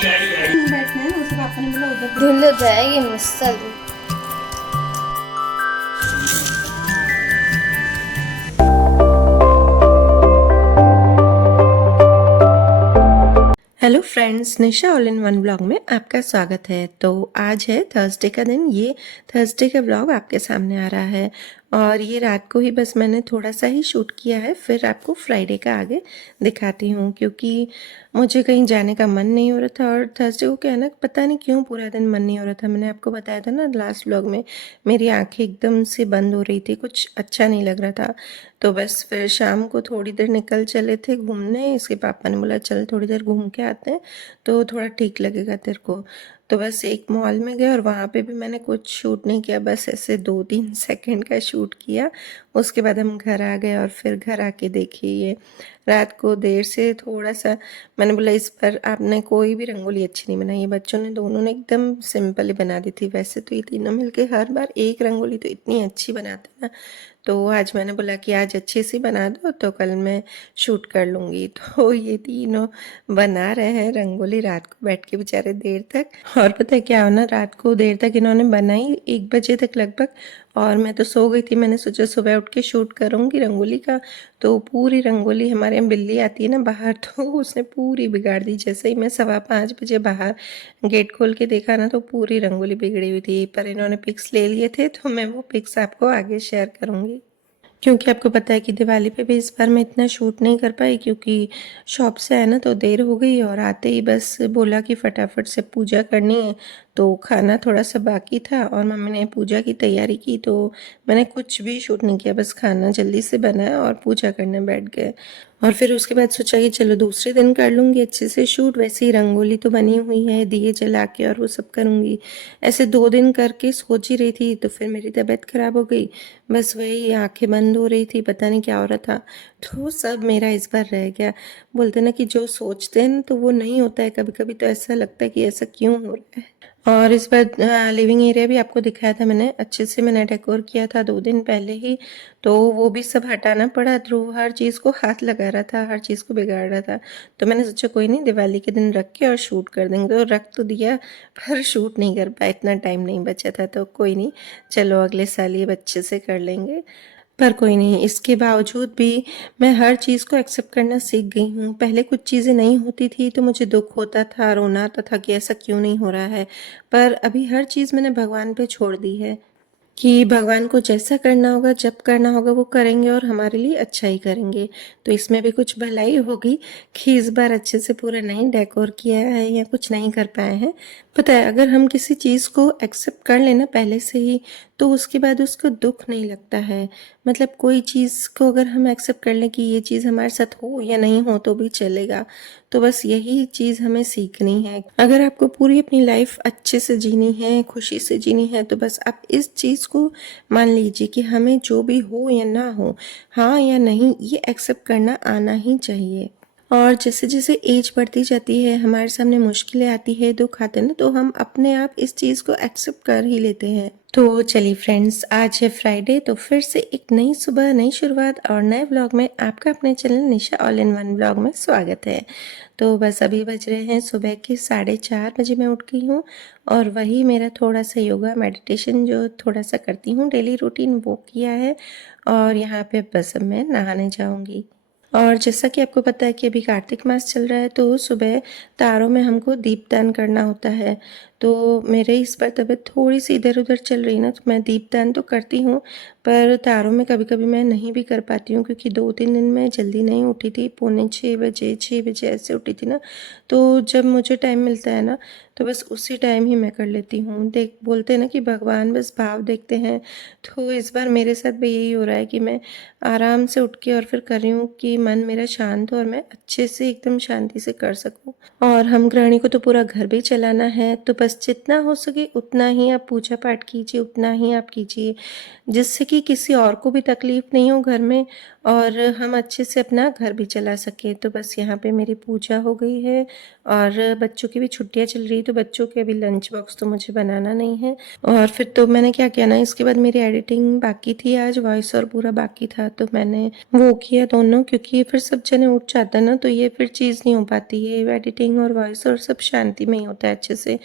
नहीं बैठना है, उसे पापा ने बोला उधर धुल हो जाएगी मुझसे। Hello friends, Nisha all in one blog में आपका स्वागत है। तो आज है थर्सडे का दिन। ये थर्सडे का ब्लॉग आपके सामने आ रहा है और ये रात को ही बस मैंने थोड़ा सा ही शूट किया है, फिर आपको फ्राइडे का आगे दिखाती हूँ क्योंकि मुझे कहीं जाने का मन नहीं हो रहा था। और थर्सडे को क्या है ना, पता नहीं क्यों पूरा दिन मन नहीं हो रहा था। मैंने आपको बताया था ना लास्ट ब्लॉग में, मेरी आंखें एकदम से बंद हो रही थी, कुछ अच्छा नहीं लग रहा था। तो बस फिर शाम को थोड़ी देर निकल चले थे घूमने। इसके पापा ने बोला चल थोड़ी देर घूम के आते हैं तो थोड़ा ठीक लगेगा तेरे को। तो बस एक मॉल में गए और वहाँ पे भी मैंने कुछ शूट नहीं किया, बस ऐसे 2-3 सेकंड का शूट किया। उसके बाद हम घर आ गए और फिर घर आके देखिए ये रात को देर से थोड़ा सा मैंने बोला इस पर आपने कोई भी रंगोली अच्छी नहीं बनाई है। बच्चों ने दोनों ने एकदम सिंपल ही बना दी थी। वैसे तो ये तीनों मिलके हर बार एक रंगोली तो इतनी अच्छी बनाते ना, तो आज मैंने बोला कि आज अच्छे से बना दो तो कल मैं शूट कर लूँगी। तो ये तीनों बना रहे हैं रंगोली रात को बैठ के बेचारे देर तक। और पता है क्या हो ना, रात को देर तक इन्होंने बनाई 1 बजे तक लगभग, और मैं तो सो गई थी। मैंने सोचा सुबह उठ के शूट करूँगी रंगोली का। तो पूरी रंगोली, हमारे यहाँ बिल्ली आती है ना बाहर, तो उसने पूरी बिगाड़ दी। जैसे ही मैं 5:15 बजे बाहर गेट खोल के देखा ना, तो पूरी रंगोली बिगड़ी हुई थी। पर इन्होंने पिक्स ले लिए थे तो मैं वो पिक्स आपको आगे शेयर करूँगी। क्योंकि आपको पता है कि दिवाली पे भी इस बार मैं इतना शूट नहीं कर पाई क्योंकि शॉप से आया ना तो देर हो गई, और आते ही बस बोला कि फटाफट से पूजा करनी है। तो खाना थोड़ा सा बाकी था और मम्मी ने पूजा की तैयारी की, तो मैंने कुछ भी शूट नहीं किया, बस खाना जल्दी से बनाया और पूजा करने बैठ गए। और फिर उसके बाद सोचा कि चलो दूसरे दिन कर लूँगी अच्छे से शूट। वैसे ही रंगोली तो बनी हुई है, दिए जला के और वो सब करूँगी। ऐसे 2 दिन करके सोच ही रही थी तो फिर मेरी तबीयत ख़राब हो गई। बस वही आंखें बंद हो रही थी, पता नहीं क्या हो रहा था। तो सब मेरा इस बार रह गया। बोलते ना कि जो सोचते हैं ना तो वो नहीं होता है। कभी कभी तो ऐसा लगता है कि ऐसा क्यों हो रहा है। और इस बार लिविंग एरिया भी आपको दिखाया था मैंने, अच्छे से मैंने डेकोर किया था 2 दिन पहले ही। तो वो भी सब हटाना पड़ा। ध्रुव हर चीज़ को हाथ लगा रहा था, हर चीज़ को बिगाड़ रहा था। तो मैंने सोचा कोई नहीं, दिवाली के दिन रख के और शूट कर देंगे। तो रख तो दिया पर शूट नहीं कर पाया, इतना टाइम नहीं बचा था। तो कोई नहीं, चलो अगले साल ये अच्छे से कर लेंगे। पर कोई नहीं, इसके बावजूद भी मैं हर चीज़ को एक्सेप्ट करना सीख गई हूँ। पहले कुछ चीज़ें नहीं होती थी तो मुझे दुख होता था, रोना आता था कि ऐसा क्यों नहीं हो रहा है। पर अभी हर चीज़ मैंने भगवान पे छोड़ दी है कि भगवान को जैसा करना होगा, जब करना होगा वो करेंगे और हमारे लिए अच्छा ही करेंगे। तो इसमें भी कुछ भलाई होगी कि इस बार अच्छे से पूरा नहीं डेकोर किया है या कुछ नहीं कर पाए हैं। पता है, अगर हम किसी चीज़ को एक्सेप्ट कर लेना पहले से ही तो उसके बाद उसको दुख नहीं लगता है। मतलब कोई चीज़ को अगर हम एक्सेप्ट कर लें कि ये चीज़ हमारे साथ हो या नहीं हो तो भी चलेगा। तो बस यही चीज़ हमें सीखनी है। अगर आपको पूरी अपनी लाइफ अच्छे से जीनी है, खुशी से जीनी है, तो बस आप इस चीज़ को मान लीजिए कि हमें जो भी हो या ना हो, हाँ या नहीं, ये एक्सेप्ट करना आना ही चाहिए। और जैसे जैसे एज बढ़ती जाती है, हमारे सामने मुश्किलें आती है, दुख आते हैं ना, तो हम अपने आप इस चीज़ को एक्सेप्ट कर ही लेते हैं। तो चलिए फ्रेंड्स, आज है फ्राइडे, तो फिर से एक नई सुबह, नई शुरुआत और नए ब्लॉग में आपका अपने channel Nisha all in one blog में स्वागत है। तो बस अभी बज रहे हैं सुबह के 4:30 बजे मैं उठ गई हूँ और वही मेरा थोड़ा सा योगा मेडिटेशन जो थोड़ा सा करती हूँ डेली रूटीन वो किया है। और यहाँ पे बस अब मैं नहाने जाऊँगी। और जैसा कि आपको पता है कि अभी कार्तिक मास चल रहा है, तो सुबह तारों में हमको दीपदान करना होता है। तो मेरे इस बार तबीयत थोड़ी सी इधर उधर चल रही ना, तो मैं दीपदान तो करती हूँ पर तारों में कभी कभी मैं नहीं भी कर पाती हूँ क्योंकि 2-3 दिन मैं जल्दी नहीं उठी थी। 5:45 6 बजे ऐसे उठी थी ना, तो जब मुझे टाइम मिलता है ना तो बस उसी टाइम ही मैं कर लेती हूँ। देख बोलते हैं ना कि भगवान बस भाव देखते हैं। तो इस बार मेरे साथ भी यही हो रहा है कि मैं आराम से उठ के और फिर कर रही हूँ कि मन मेरा शांत हो और मैं अच्छे से एकदम शांति से कर सकूँ। और हम गृहिणी को तो पूरा घर भी चलाना है, तो बस जितना हो सके उतना ही आप पूजा पाठ कीजिए, उतना ही आप कीजिए जिससे कि किसी और को भी तकलीफ नहीं हो घर में और हम अच्छे से अपना घर भी चला सकें। तो बस यहाँ पे मेरी पूजा हो गई है और बच्चों की भी छुट्टियाँ चल रही, तो बच्चों के अभी लंच बॉक्स तो मुझे बनाना नहीं है। और फिर तो मैंने क्या किया ना, इसके बाद मेरी एडिटिंग बाकी थी, आज वॉइस और पूरा बाकी था, तो मैंने वो किया दोनों, क्योंकि फिर सब जने उठ जाते हैं ना, तो ये फिर चीज़ नहीं हो पाती है। एडिटिंग और वॉइस और सब शांति में ही होता है अच्छे से।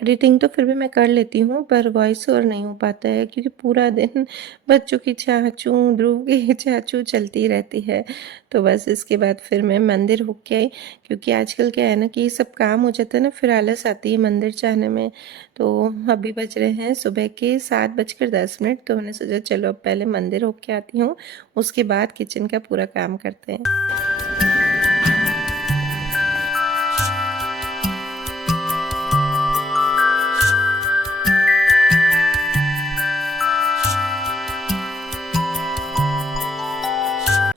एडिटिंग तो फिर भी मैं कर लेती हूँ, पर वॉइस ओवर नहीं हो पाता है, क्योंकि पूरा दिन बच्चों की चाचू, ध्रुव की चाचू चलती रहती है। तो बस इसके बाद फिर मैं मंदिर होके आई, क्योंकि आजकल क्या है ना कि सब काम हो जाता है ना, फिर आलस आती है मंदिर जाने में। तो अभी बज रहे हैं सुबह के 7:10, तो मैंने सोचा चलो अब पहले मंदिर होके आती हूँ, उसके बाद किचन का पूरा काम करते हैं।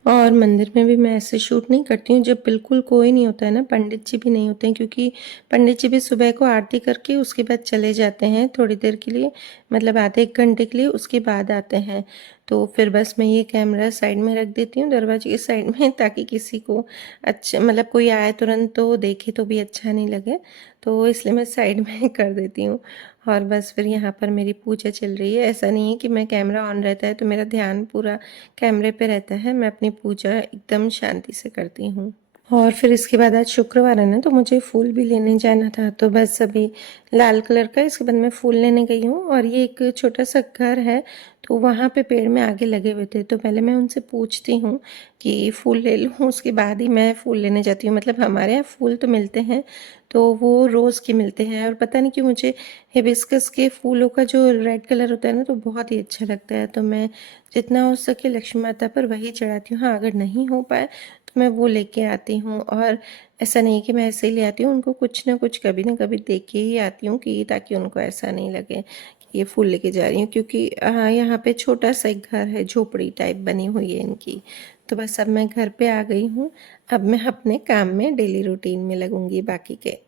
और मंदिर में भी मैं ऐसे शूट नहीं करती हूँ जब बिल्कुल कोई नहीं होता है ना, पंडित जी भी नहीं होते हैं, क्योंकि पंडित जी भी सुबह को आरती करके उसके बाद चले जाते हैं थोड़ी देर के लिए, मतलब आधे एक घंटे के लिए, उसके बाद आते हैं। तो फिर बस मैं ये कैमरा साइड में रख देती हूँ दरवाजे के साइड में, ताकि किसी को अच्छा, मतलब कोई आए तुरंत तो देखे तो भी अच्छा नहीं लगे, तो इसलिए मैं साइड में कर देती हूँ। और बस फिर यहाँ पर मेरी पूजा चल रही है। ऐसा नहीं है कि मैं कैमरा ऑन रहता है तो मेरा ध्यान पूरा कैमरे पे रहता है, मैं अपनी पूजा एकदम शांति से करती हूँ। और फिर इसके बाद आज शुक्रवार है ना, तो मुझे फूल भी लेने जाना था, तो बस अभी लाल कलर का, इसके बाद मैं फूल लेने गई हूँ। और ये एक छोटा सा घर है, तो वहाँ पे पेड़ में आगे लगे हुए थे, तो पहले मैं उनसे पूछती हूँ कि फूल ले लूँ, उसके बाद ही मैं फूल लेने जाती हूँ। मतलब हमारे यहाँ फूल तो मिलते हैं, तो वो रोज़ के मिलते हैं, और पता नहीं क्यों मुझे हिबिस्कस के फूलों का जो रेड कलर होता है ना, तो बहुत ही अच्छा लगता है, तो मैं जितना हो सके लक्ष्मी माता पर वही चढ़ाती हूँ। हाँ, अगर नहीं हो पाए तो मैं वो लेके आती हूँ। और ऐसा नहीं कि मैं ऐसे ही ले आती हूँ, उनको कुछ ना कुछ कभी ना कभी दे के ही आती हूँ, कि ताकि उनको ऐसा नहीं लगे कि ये फूल लेके जा रही हूँ, क्योंकि यहाँ पे छोटा सा एक घर है, झोपड़ी टाइप बनी हुई है इनकी। तो बस अब मैं घर पे आ गई हूँ, अब मैं अपने काम में डेली रूटीन में लगूंगी बाकी के।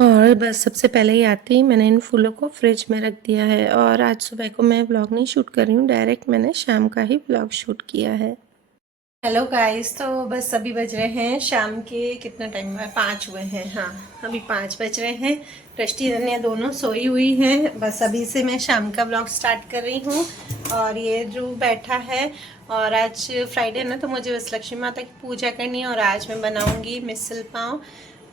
और बस सबसे पहले ही आते ही मैंने इन फूलों को फ्रिज में रख दिया है। और आज सुबह को मैं व्लॉग नहीं शूट कर रही हूँ, डायरेक्ट मैंने शाम का ही व्लॉग शूट किया है। हेलो गाइस, तो बस अभी बज रहे हैं शाम के, कितना टाइम हुआ है, 5 हुए हैं। हाँ, अभी 5 बज रहे हैं। दृष्टि धन्या दोनों सोई हुई हैं। बस अभी से मैं शाम का व्लॉग स्टार्ट कर रही हूँ। और ये ध्रुव बैठा है, और आज फ्राइडे ना, तो मुझे बस लक्ष्मी माता की पूजा करनी है। और आज मैं बनाऊँगी मिसल पाव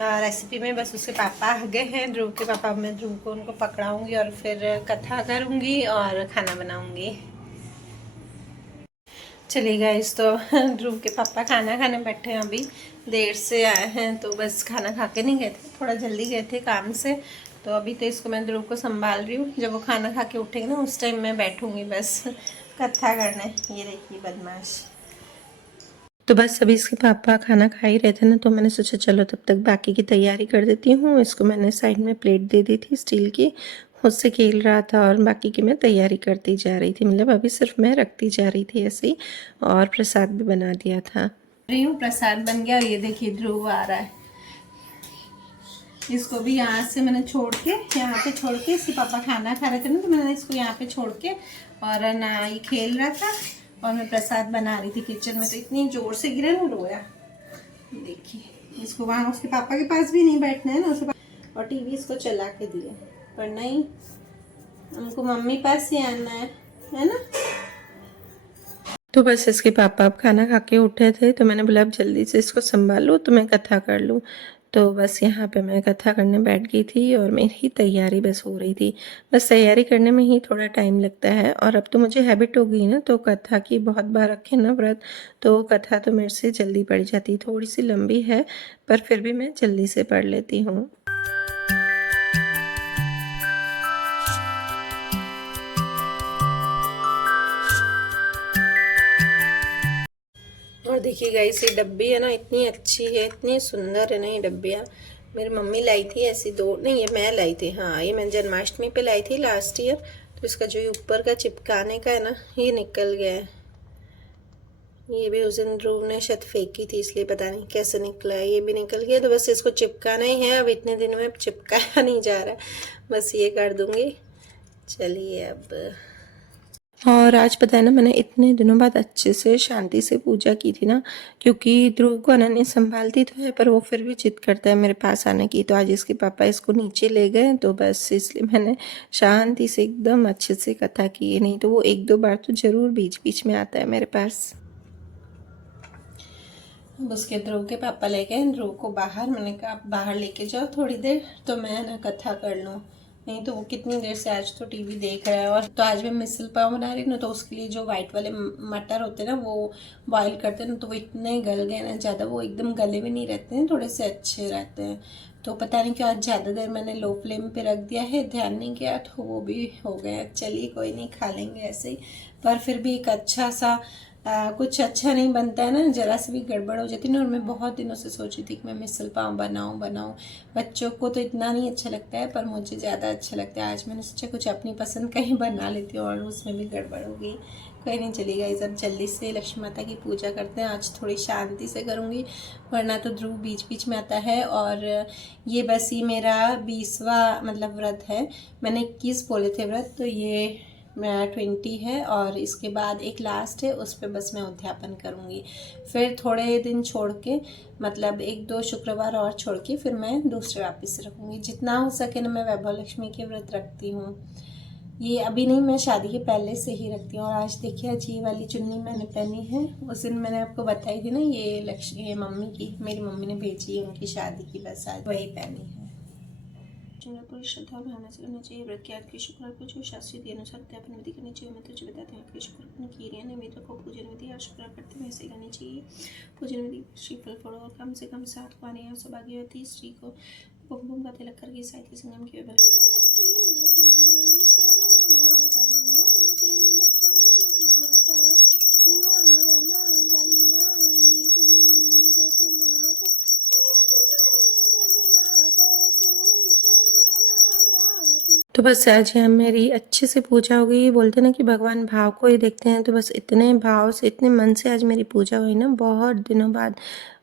रेसिपी में। बस उसके पापा आ गए हैं, ध्रुव के पापा। मैं ध्रुव को उनको पकड़ाऊँगी और फिर कथा करूँगी और खाना बनाऊँगी। चलिए गाइस, तो ध्रुव के पापा खाना खाने बैठे हैं, अभी देर से आए हैं, तो बस खाना खा के नहीं गए थे, थोड़ा जल्दी गए थे काम से। तो अभी तो इसको मैं ध्रुव को संभाल रही हूँ, जब वो खाना खा के उठेंगे ना, उस टाइम मैं बैठूँगी बस कथा करने। ये देखिए बदमाश। तो बस अभी इसके पापा खाना खा ही रहे थे ना, तो मैंने सोचा चलो तब तक बाकी की तैयारी कर देती हूँ। इसको मैंने साइड में प्लेट दे दी थी स्टील की, उससे खेल रहा था, और बाकी की मैं तैयारी करती जा रही थी, मतलब अभी सिर्फ मैं रखती जा रही थी ऐसे ही। और प्रसाद भी बना दिया था। रही हूँ, प्रसाद बन गया। और ये देखिए ध्रुव आ रहा है, इसको भी यहाँ से मैंने छोड़ के, यहाँ पे छोड़ के, इसके पापा खाना खा रहे थे ना, तो मैंने इसको यहाँ पे छोड़ के, और ना ये खेल रहा था, और मैं प्रसाद बना रही थी किचन में, तो इतनी जोर से गिरा ना, रोया। देखिए, इसको वहाँ उसके पापा के पास भी नहीं बैठना है ना, उसके पास, और टीवी इसको चला के दिया, पर नहीं, हमको मम्मी पास ही आना है ना। तो बस इसके पापा अब खाना खा के उठे थे, तो मैंने बोला अब जल्दी से इसको संभालूँ तो मैं कथा कर लूँ। तो बस यहाँ पे मैं कथा करने बैठ गई थी, और मेरी तैयारी बस हो रही थी। बस तैयारी करने में ही थोड़ा टाइम लगता है, और अब तो मुझे हैबिट हो गई ना, तो कथा की बहुत बार रखे ना व्रत, तो कथा तो मेरे से जल्दी पढ़ जाती। थोड़ी सी लंबी है, पर फिर भी मैं जल्दी से पढ़ लेती हूँ। और देखिए गाइस, ये डब्बी है ना, इतनी अच्छी है, इतनी सुंदर है ना ये डब्बियाँ। मेरी मम्मी लाई थी ऐसी दो, नहीं ये मैं लाई थी, हाँ ये मैं जन्माष्टमी पे लाई थी लास्ट ईयर। तो इसका जो ये ऊपर का चिपकाने का है ना, ये निकल गया है, ये भी उस दिन ध्रुव ने शायद फेंकी थी, इसलिए पता नहीं कैसे निकला है। ये भी निकल गया, तो बस इसको चिपकाना ही है। अब इतने दिन में चिपकाया नहीं जा रहा, बस ये कर दूंगी। चलिए अब। और आज पता है ना, मैंने इतने दिनों बाद अच्छे से शांति से पूजा की थी ना, क्योंकि ध्रुव को अनन्या संभालती तो है, पर वो फिर भी जिद करता है मेरे पास आने की। तो आज इसके पापा इसको नीचे ले गए, तो बस इसलिए मैंने शांति से एकदम अच्छे से कथा की। नहीं तो वो एक दो बार तो ज़रूर बीच बीच में आता है मेरे पास। अब उसके ध्रुव के पापा ले गए ध्रुव को बाहर। मैंने कहा आप बाहर लेके जाओ थोड़ी देर, तो मैं ना कथा कर लूँ। नहीं तो वो कितनी देर से आज तो टीवी देख रहा है। और तो आज मैं मिसल पाव बना रही हूँ ना, तो उसके लिए जो वाइट वाले मटर होते हैं ना, वो बॉईल करते हैं ना, तो वो इतने गल गए ना, ज़्यादा वो एकदम गले भी नहीं रहते हैं, थोड़े से अच्छे रहते हैं। तो पता नहीं क्यों आज ज़्यादा देर मैंने लो फ्लेम पे रख दिया है, ध्यान नहीं किया, तो वो भी हो गया। चलिए कोई नहीं, खा लेंगे ऐसे ही। पर फिर भी एक अच्छा सा कुछ अच्छा नहीं बनता है ना, जरा से भी गड़बड़ हो जाती है ना। और मैं बहुत दिनों से सोची थी कि मैं मिसल पाव बनाऊं। बच्चों को तो इतना नहीं अच्छा लगता है, पर मुझे ज़्यादा अच्छा लगता है। आज मैंने सोचा कुछ अपनी पसंद का ही बना लेती हूँ, और उसमें भी गड़बड़ हो गई। कोई नहीं, चलिएगा। इस अब जल्दी से लक्ष्मी माता की पूजा करते हैं। आज थोड़ी शांति से करूँगी, वरना तो ध्रुव बीच बीच में आता है। और ये बस ये मेरा 20वां मतलब व्रत है। मैंने 21 बोले थे व्रत, तो ये मेरा 20 है। और इसके बाद एक लास्ट है, उस पर बस मैं उद्यापन करूँगी। फिर थोड़े दिन छोड़ के, मतलब 1-2 शुक्रवार और छोड़ के, फिर मैं दूसरे वापस रखूँगी। जितना हो सके ना, मैं वैभव लक्ष्मी के व्रत रखती हूँ। ये अभी नहीं, मैं शादी के पहले से ही रखती हूँ। और आज देखिए, आज ये वाली चुन्नी मैंने पहनी है। उस दिन मैंने आपको बताई थी ना, ये मम्मी की, मेरी मम्मी ने भेजी है उनकी शादी की, बस आज वही पहनी है। पूरी श्रद्धा भावना से करना चाहिए व्रत। याद के शुक्रवार को जो शास्त्रीय के अनुसार उद्यापन विधि करनी चाहिए। मैं तुझे बताते हैं आपके शुक्रवार अपनी कीरियाँ नैवेद्य को पूजन विधि और शुक्रवार करते हुए ऐसे करनी चाहिए। पूजन विधि श्रीफल फोड़ो और कम से कम 7 पानी और सौभाग्यवती स्त्री को कुमकुम का तिलक करके साहित्य संगम की तो बस आज यहाँ मेरी अच्छे से पूजा हो गई। बोलते ना कि भगवान भाव को ही देखते हैं, तो बस इतने भाव से, इतने मन से आज मेरी पूजा हुई ना, बहुत दिनों बाद।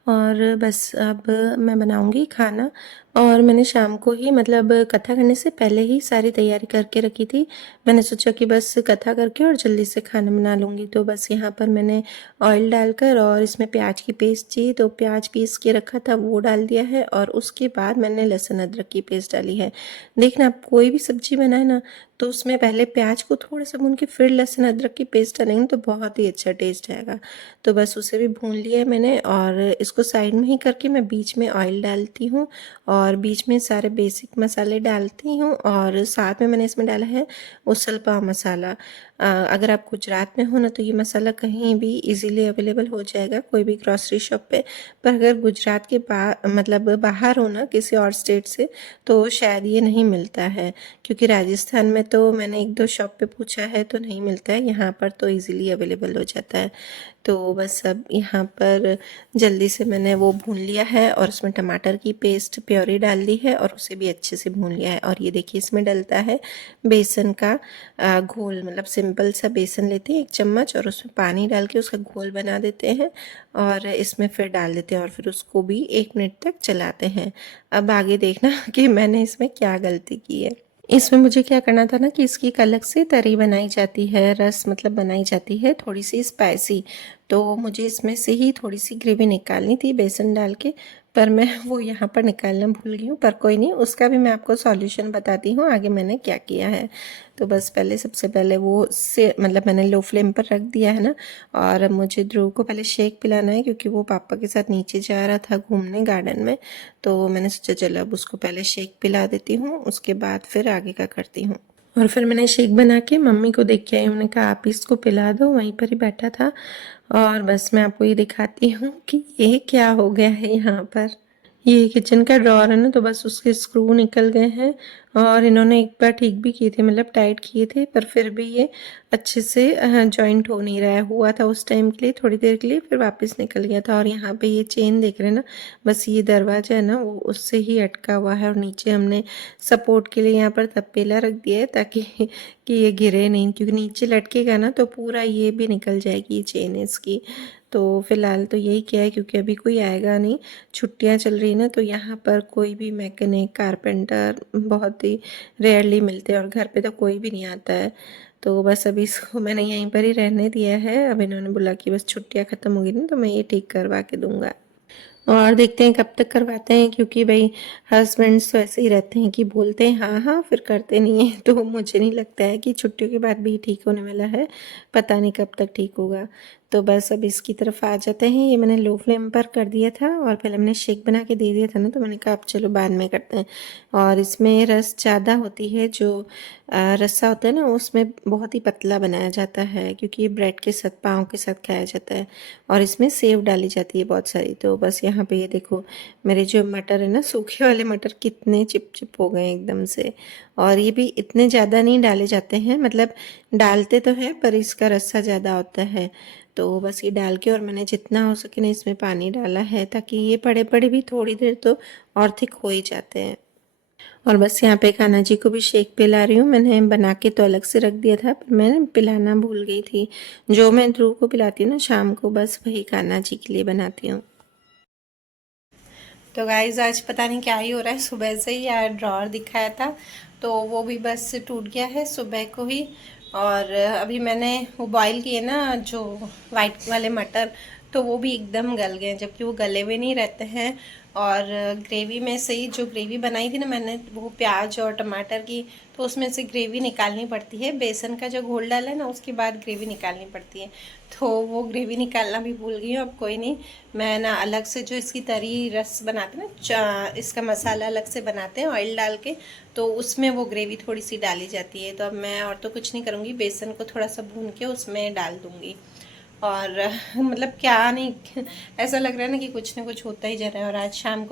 और बस अब मैं बनाऊंगी खाना। और मैंने शाम को ही, मतलब कथा करने से पहले ही सारी तैयारी करके रखी थी। मैंने सोचा कि बस कथा करके और जल्दी से खाना बना लूँगी। तो बस यहाँ पर मैंने ऑयल डालकर, और इसमें प्याज की पेस्ट चाहिए, तो प्याज पीस के रखा था वो डाल दिया है। और उसके बाद मैंने लहसुन अदरक की पेस्ट डाली है। देखना, आप कोई भी सब्जी बनाए ना, तो उसमें पहले प्याज को थोड़ा सा भून के फिर लहसुन अदरक की पेस्ट डालेंगे तो बहुत ही अच्छा टेस्ट आएगा। तो बस उसे भी भून लिया है मैंने, और इसको साइड में ही करके मैं बीच में ऑयल डालती हूँ, और बीच में सारे बेसिक मसाले डालती हूँ। और साथ में मैंने इसमें डाला है उसल पाव मसाला। अगर आप गुजरात में हो ना, तो ये मसाला कहीं भी इजीली अवेलेबल हो जाएगा, कोई भी ग्रॉसरी शॉप पे। पर अगर गुजरात के मतलब बाहर हो ना, किसी और स्टेट से, तो शायद ये नहीं मिलता है। क्योंकि राजस्थान में तो मैंने 1-2 शॉप पे पूछा है तो नहीं मिलता है, यहाँ पर तो इजीली अवेलेबल हो जाता है। तो बस अब यहाँ पर जल्दी से मैंने वो भून लिया है, और उसमें टमाटर की पेस्ट प्योरी डाल दी है, और उसे भी अच्छे से भून लिया है। और ये देखिए, इसमें डलता है बेसन का घोल। मतलब सिंपल सा बेसन लेते हैं 1 चम्मच, और उसमें पानी डाल के उसका घोल बना देते हैं, और इसमें फिर डाल देते हैं, और फिर उसको भी 1 मिनट तक चलाते हैं। अब आगे देखना कि मैंने इसमें क्या गलती की है। इसमें मुझे क्या करना था ना, कि इसकी एक अलग से तरी बनाई जाती है, रस मतलब बनाई जाती है थोड़ी सी स्पाइसी। तो मुझे इसमें से ही थोड़ी सी ग्रेवी निकालनी थी बेसन डाल के, पर मैं वो यहाँ पर निकालना भूल गई हूँ। पर कोई नहीं, उसका भी मैं आपको सॉल्यूशन बताती हूँ आगे मैंने क्या किया है। तो बस पहले, सबसे पहले वो से मतलब मैंने लो फ्लेम पर रख दिया है ना। और मुझे ध्रुव को पहले शेक पिलाना है, क्योंकि वो पापा के साथ नीचे जा रहा था घूमने गार्डन में। तो मैंने सोचा चलो अब उसको पहले शेक पिला देती हूँ, उसके बाद फिर आगे का करती हूँ। और फिर मैंने शेक बना के मम्मी को देख के आई। उन्होंने कहा आप इसको पिला दो, वहीं पर ही बैठा था। और बस मैं आपको ये दिखाती हूँ कि ये क्या हो गया है यहाँ पर। ये किचन का ड्रॉर है ना, तो बस उसके स्क्रू निकल गए हैं, और इन्होंने एक बार ठीक भी किए थे, मतलब टाइट किए थे, पर फिर भी ये अच्छे से जॉइंट हो नहीं रहा हुआ था उस टाइम के लिए, थोड़ी देर के लिए, फिर वापस निकल गया था। और यहाँ पे ये चेन देख रहे हैं ना, बस ये दरवाजा है ना वो उससे ही अटका हुआ है। और नीचे हमने सपोर्ट के लिए यहाँ पर तपेला रख दिया है ताकि कि ये गिरे नहीं, क्योंकि नीचे लटकेगा ना तो पूरा ये भी निकल जाएगी चेन इसकी। तो फिलहाल तो यही किया है, क्योंकि अभी कोई आएगा नहीं, छुट्टियां चल रही ना, तो यहाँ पर कोई भी मैकेनिक कारपेंटर बहुत ही रेयरली मिलते हैं, और घर पे तो कोई भी नहीं आता है। तो बस अभी इसको मैंने यहीं पर ही रहने दिया है। अब इन्होंने बोला कि बस छुट्टियां ख़त्म होगी ना तो मैं ये ठीक करवा के दूंगा, और देखते हैं कब तक करवाते हैं, क्योंकि भाई हस्बैंड्स तो ऐसे ही रहते हैं कि बोलते हैं हाँ हाँ फिर करते नहीं हैं। तो मुझे नहीं लगता है कि छुट्टियों के बाद भी ठीक होने वाला है, पता नहीं कब तक ठीक होगा। तो बस अब इसकी तरफ आ जाते हैं। ये मैंने लो फ्लेम पर कर दिया था, और पहले हमने शेक बना के दे दिया था ना, तो मैंने कहा अब चलो बाद में करते हैं। और इसमें रस ज़्यादा होती है, जो रस्सा होता है ना उसमें बहुत ही पतला बनाया जाता है, क्योंकि ये ब्रेड के साथ पाव के साथ खाया जाता है। और इसमें सेव डाली जाती है बहुत सारी। तो बस यहाँ पे ये देखो मेरे जो मटर है ना, सूखे वाले मटर कितने चिप चिप हो गए एकदम से। और ये भी इतने ज़्यादा नहीं डाले जाते हैं, मतलब डालते तो हैं पर इसका रस्सा ज़्यादा होता है। तो बस ये डाल के, और मैंने जितना हो सके ना इसमें पानी डाला है, ताकि ये पड़े पड़े भी थोड़ी देर तो और थिक हो ही जाते हैं। और बस यहाँ पे कान्हा जी को भी शेक पिला रही हूँ। मैंने बना के तो अलग से रख दिया था, पर मैं पिलाना भूल गई थी। जो मैं ध्रुव को पिलाती हूँ ना शाम को, बस वही कान्हा जी के लिए बनाती हूँ। तो गाइज आज पता नहीं क्या ही हो रहा है, सुबह से ही यार ड्रॉर दिखाया था तो वो भी बस टूट गया है सुबह को ही। और अभी मैंने वो बॉईल किए ना जो वाइट वाले मटर, तो वो भी एकदम गल गए, जबकि वो गले हुए नहीं रहते हैं। और ग्रेवी में से ही जो ग्रेवी बनाई थी ना मैंने, वो प्याज और टमाटर की, तो उसमें से ग्रेवी निकालनी पड़ती है। बेसन का जो घोल डाला है ना उसके बाद ग्रेवी निकालनी पड़ती है, तो वो ग्रेवी निकालना भी भूल गई हूँ। अब कोई नहीं, मैं ना अलग से जो इसकी तरी रस बनाते हैं ना, इसका मसाला अलग से बनाते हैं ऑयल डाल के, तो उसमें वो ग्रेवी थोड़ी सी डाली जाती है। तो अब मैं और तो कुछ नहीं करूँगी, बेसन को थोड़ा सा भून के उसमें डाल दूँगी। और मतलब क्या नहीं, ऐसा लग रहा है ना कि कुछ ना कुछ होता ही जा रहा है। और आज शाम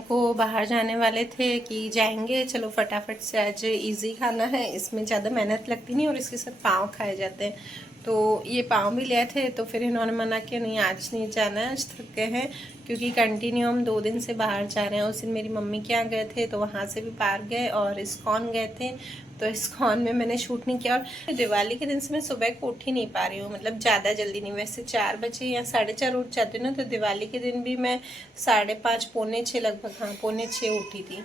को बाहर जाने वाले थे कि जाएंगे, चलो फटाफट से, आज इजी खाना है, इसमें ज़्यादा मेहनत लगती नहीं, और इसके साथ पाव खाए जाते हैं। तो ये पाव भी लिए थे, तो फिर इन्होंने मना किया नहीं आज नहीं जाना है, आज थक गए हैं, क्योंकि कंटिन्यू हम 2 दिन से बाहर जा रहे हैं। उस दिन मेरी मम्मी के यहाँ गए थे तो वहाँ से भी पार्क गए, और इस्कॉन गए थे, तो इस्कॉन में मैंने शूट नहीं किया। और दिवाली के दिन से मैं सुबह को उठ ही नहीं पा रही हूँ, मतलब ज़्यादा जल्दी नहीं, वैसे 4 बजे या 4:30 उठ जाती हूँ ना, तो दिवाली के दिन भी मैं 5:30 पौने 6 लगभग, हाँ पौने 6 उठी थी।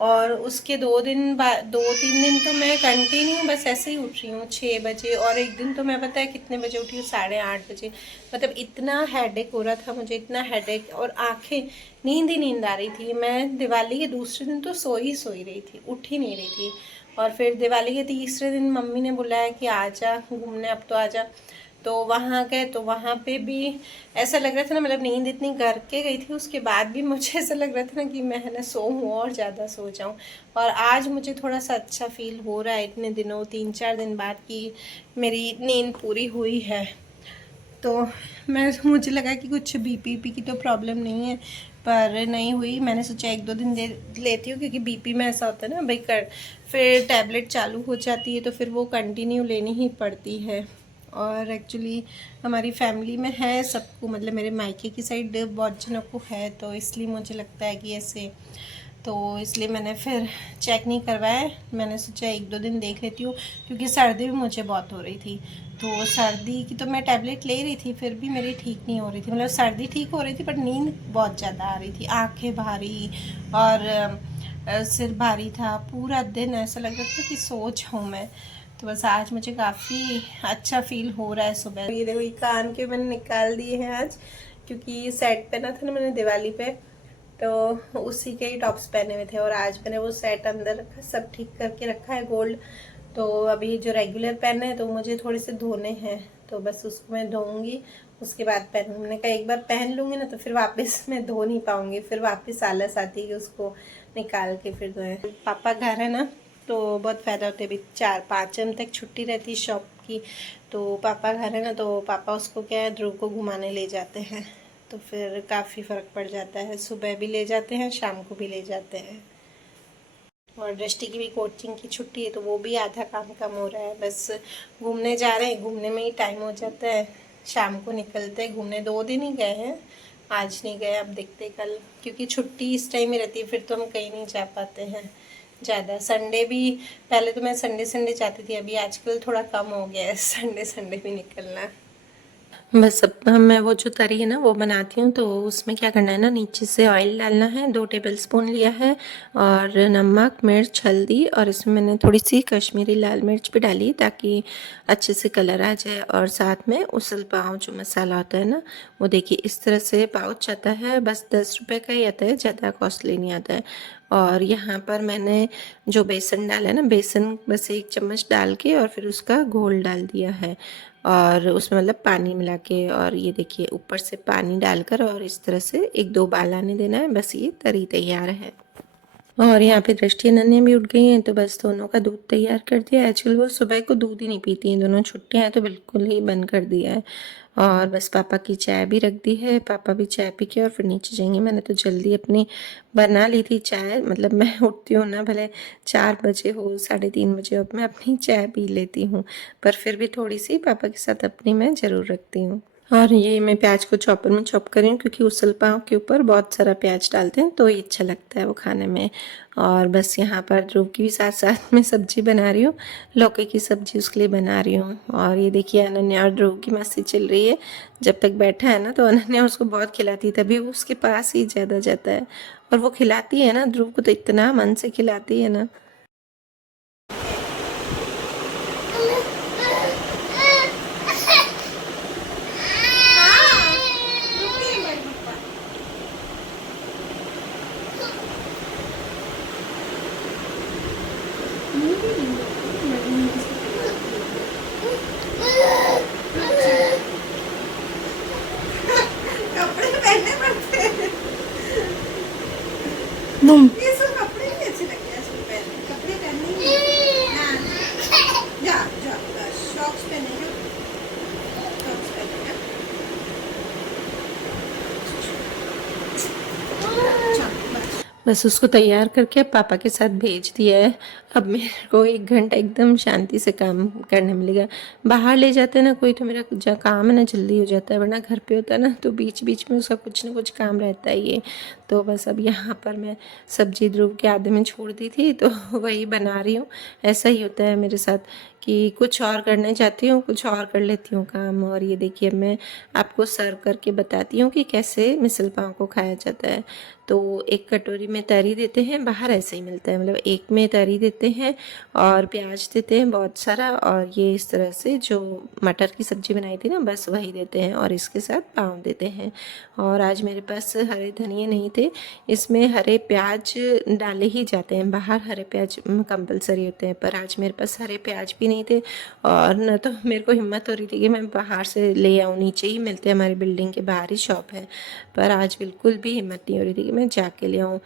और उसके 2 दिन बाद 2-3 दिन तो मैं कंटिन्यू बस ऐसे ही उठ रही हूँ 6 बजे। और एक दिन तो मैं पता है कितने बजे उठी हूँ, 8:30 बजे। मतलब इतना हेडेक हो रहा था मुझे, इतना हेडेक, और आंखें, नींद ही नींद आ रही थी। मैं दिवाली के दूसरे दिन तो सो ही रही थी, उठ ही नहीं रही थी। और फिर दिवाली के तीसरे दिन मम्मी ने बुलाया कि आजा घूमने, अब तो आजा। तो वहाँ गए, तो वहाँ पे भी ऐसा लग रहा था ना, मतलब नींद इतनी करके गई थी, उसके बाद भी मुझे ऐसा लग रहा था ना कि मैं ना सोऊं और ज़्यादा सो जाऊं। और आज मुझे थोड़ा सा अच्छा फील हो रहा है इतने दिनों, 3-4 दिन बाद, कि मेरी नींद पूरी हुई है। तो मुझे लगा कि कुछ बीपी की तो प्रॉब्लम नहीं है, पर नहीं हुई। मैंने सोचा 1-2 दिन दे लेती हूँ, क्योंकि बीपी में ऐसा होता है ना भाई, कर फिर टैबलेट चालू हो जाती है तो फिर वो कंटिन्यू लेनी ही पड़ती है। और एक्चुअली हमारी फैमिली में है सबको, मतलब मेरे मायके की साइड बहुत जनों को है, तो इसलिए मुझे लगता है कि ऐसे, तो इसलिए मैंने फिर चेक नहीं करवाया। मैंने सोचा 1-2 दिन देख लेती हूँ, क्योंकि सर्दी भी मुझे बहुत हो रही थी। तो सर्दी की तो मैं टैबलेट ले रही थी, फिर भी मेरी ठीक नहीं हो रही थी, मतलब सर्दी ठीक हो रही थी बट नींद बहुत ज़्यादा आ रही थी, आंखें भारी, और सिर भारी था, पूरा दिन ऐसा लग रहा था कि सो जाऊँ मैं। तो बस आज मुझे काफ़ी अच्छा फील हो रहा है सुबह। ये देखो, ये कान के मैंने निकाल दिए हैं आज, क्योंकि सेट पहना था ना मैंने दिवाली पे, तो उसी के ही टॉप्स पहने हुए थे, और आज मैंने वो सेट अंदर रखा, सब ठीक करके रखा है गोल्ड। तो अभी जो रेगुलर पहने हैं तो मुझे थोड़े से धोने हैं, तो बस उसको मैं धोऊंगी, उसके बाद पहनूंगी। मैंने कहा एक बार पहन लूँगी ना तो फिर वापस मैं धो नहीं पाऊँगी, फिर वापस आलस आती है कि उसको निकाल के फिर धोएं। पापा घर है ना, तो बहुत फ़ायदा होता है। अभी 4-5 दिन तक छुट्टी रहती है शॉप की, तो पापा घर है ना, तो पापा उसको क्या है, ध्रुव को घुमाने ले जाते हैं। तो फिर काफ़ी फ़र्क पड़ जाता है। सुबह भी ले जाते हैं, शाम को भी ले जाते हैं। और दृष्टि की भी कोचिंग की छुट्टी है तो वो भी आधा काम कम हो रहा है। बस घूमने जा रहे हैं, घूमने में ही टाइम हो जाता है। शाम को निकलते हैं घूमने, 2 दिन ही गए हैं, आज नहीं गए, अब देखते कल, क्योंकि छुट्टी इस टाइम ही रहती है, फिर तो हम कहीं नहीं जा पाते हैं ज़्यादा। संडे भी, पहले तो मैं संडे संडे जाती थी, अभी आजकल थोड़ा कम हो गया है संडे संडे भी निकलना। बस अब मैं वो जो तरी है ना वो बनाती हूँ, तो उसमें क्या करना है ना, नीचे से ऑयल डालना है, 2 टेबलस्पून लिया है, और नमक, मिर्च, हल्दी, और इसमें मैंने थोड़ी सी कश्मीरी लाल मिर्च भी डाली ताकि अच्छे से कलर आ जाए। और साथ में उसल पाव जो मसाला होता है ना, वो देखिए इस तरह से पाउच आता है, बस 10 रुपये का ही आता है, ज़्यादा कॉस्टली नहीं आता है। और यहाँ पर मैंने जो बेसन डाला है ना, बेसन बस 1 चम्मच डाल के और फिर उसका घोल डाल दिया है, और उसमें मतलब पानी मिला के, और ये देखिए ऊपर से पानी डालकर और इस तरह से 1-2 उबाल आने देना है, बस ये तरी तैयार है। और यहाँ पे दृष्टि अनन्या भी उठ गई हैं, तो बस दोनों का दूध तैयार कर दिया। एक्चुअली वो सुबह को दूध ही नहीं पीती हैं, दोनों छुट्टियाँ हैं तो बिल्कुल ही बंद कर दिया है। और बस पापा की चाय भी रख दी है, पापा भी चाय पी के और फिर नीचे जाएंगे। मैंने तो जल्दी अपनी बना ली थी चाय, मतलब मैं उठती हूँ ना, भले 4 बजे हो, 3:30 बजे हो, मैं अपनी चाय पी लेती हूँ, पर फिर भी थोड़ी सी पापा के साथ अपनी मैं ज़रूर रखती हूँ। और ये मैं प्याज को चॉपर में चॉप कर रही हूँ, क्योंकि उसल पाव के ऊपर बहुत सारा प्याज डालते हैं तो ये अच्छा लगता है वो खाने में। और बस यहाँ पर ध्रुव की भी साथ साथ में सब्जी बना रही हूँ, लौकी की सब्जी उसके लिए बना रही हूँ। और ये देखिए अनन्या और ध्रुव की मस्ती चल रही है। जब तक बैठा है ना तो अनन्या उसको बहुत खिलाती है, तभी वो उसके पास ही ज़्यादा जाता है, और वो खिलाती है ना ध्रुव को, तो इतना मन से खिलाती है ना। कपड़े पहनने पड़ते हैं। ये सब कपड़े नहीं अच्छे लगते हैं, इसको पहनने, कपड़े पहनने ही नहीं। हाँ, जा जा बस शॉक्स पहनेगा, शॉक्स पहनेगा। चल बस। बस उसको तैयार करके पापा के साथ भेज दिया है। अब मेरे को 1 घंटा एकदम शांति से काम करने मिलेगा। बाहर ले जाते हैं ना कोई तो मेरा जो काम है ना जल्दी हो जाता है, वरना घर पे होता है ना तो बीच बीच में उसका कुछ ना कुछ काम रहता है ये। तो बस अब यहाँ पर मैं सब्जी ध्रुव के आधे में छोड़ दी थी तो वही बना रही हूँ। ऐसा ही होता है मेरे साथ कि कुछ और करने जाती हूँ, कुछ और कर लेती हूँ काम। और ये देखिए मैं आपको सर्व करके बताती हूँ कि कैसे मिसल पाव को खाया जाता है। तो एक कटोरी में तरी देते हैं, बाहर ऐसे ही मिलता है, मतलब एक में तरी देते हैं और प्याज देते हैं बहुत सारा, और ये इस तरह से जो मटर की सब्ज़ी बनाई थी ना बस वही देते हैं, और इसके साथ पाव देते हैं। और आज मेरे पास हरे धनिए नहीं थे, इसमें हरे प्याज डाले ही जाते हैं, बाहर हरे प्याज कंपलसरी होते हैं, पर आज मेरे पास हरे प्याज भी नहीं थे। और न तो मेरे को हिम्मत हो रही थी कि मैं बाहर से ले आऊँ, नीचे ही मिलते हैं, हमारी बिल्डिंग के बाहर ही शॉप है, पर आज बिल्कुल भी हिम्मत नहीं हो रही थी कि मैं जाके ले आऊँ।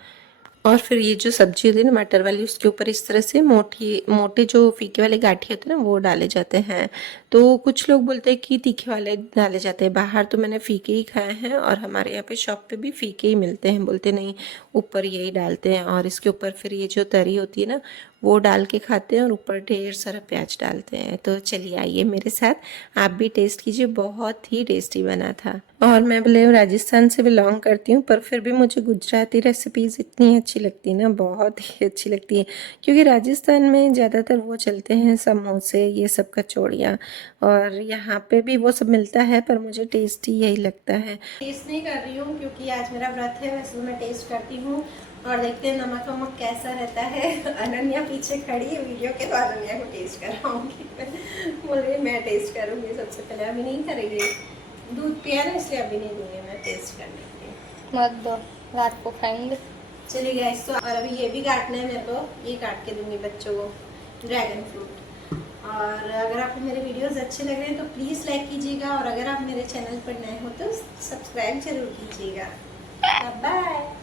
और फिर ये जो सब्जी होती है ना मटर वाली, उसके ऊपर इस तरह से मोटे जो फीके वाले गाठी होते हैं ना वो डाले जाते हैं। तो कुछ लोग बोलते हैं कि तीखे वाले डाले जाते हैं, बाहर तो मैंने फीके ही खाए हैं, और हमारे यहाँ पे शॉप पे भी फीके ही मिलते हैं, बोलते नहीं ऊपर यही डालते हैं। और इसके ऊपर फिर ये जो तरी होती है ना वो डाल के खाते हैं, और ऊपर ढेर सारा प्याज डालते हैं। तो चलिए आइए मेरे साथ, आप भी टेस्ट कीजिए, बहुत ही टेस्टी बना था। और मैं भले राजस्थान से बिलोंग करती हूँ, पर फिर भी मुझे गुजराती रेसिपीज़ इतनी अच्छी लगती है ना, बहुत ही अच्छी लगती है, क्योंकि राजस्थान में ज़्यादातर वो चलते हैं समोसे, ये सब कचौड़ियाँ, और यहाँ पे भी वो सब मिलता है, पर मुझे टेस्टी यही लगता है। टेस्ट नहीं कर रही हूँ क्योंकि आज मेरा व्रत है, वैसे मैं टेस्ट करती हूँ और देखते हैं नमक वमक कैसा रहता है। अनन्या पीछे खड़ी है वीडियो के, तो अनन्या को टेस्ट कराऊंगी। बोल रही मैं टेस्ट करूँगी सबसे पहले, अभी नहीं करेगी, दूध पिया ना इसलिए अभी नहीं दूंगी मैं टेस्ट करने के लिए। मत दो, रात को खाएंगे। चलिए गाइस, तो और अभी ये भी काटना है मेरे को, ये काट के दूंगी बच्चों को, ड्रैगन फ्रूट। और अगर आपको मेरे वीडियोस अच्छे लग रहे हैं तो प्लीज़ लाइक कीजिएगा, और अगर आप मेरे चैनल पर नए हो तो सब्सक्राइब जरूर कीजिएगा। बाय।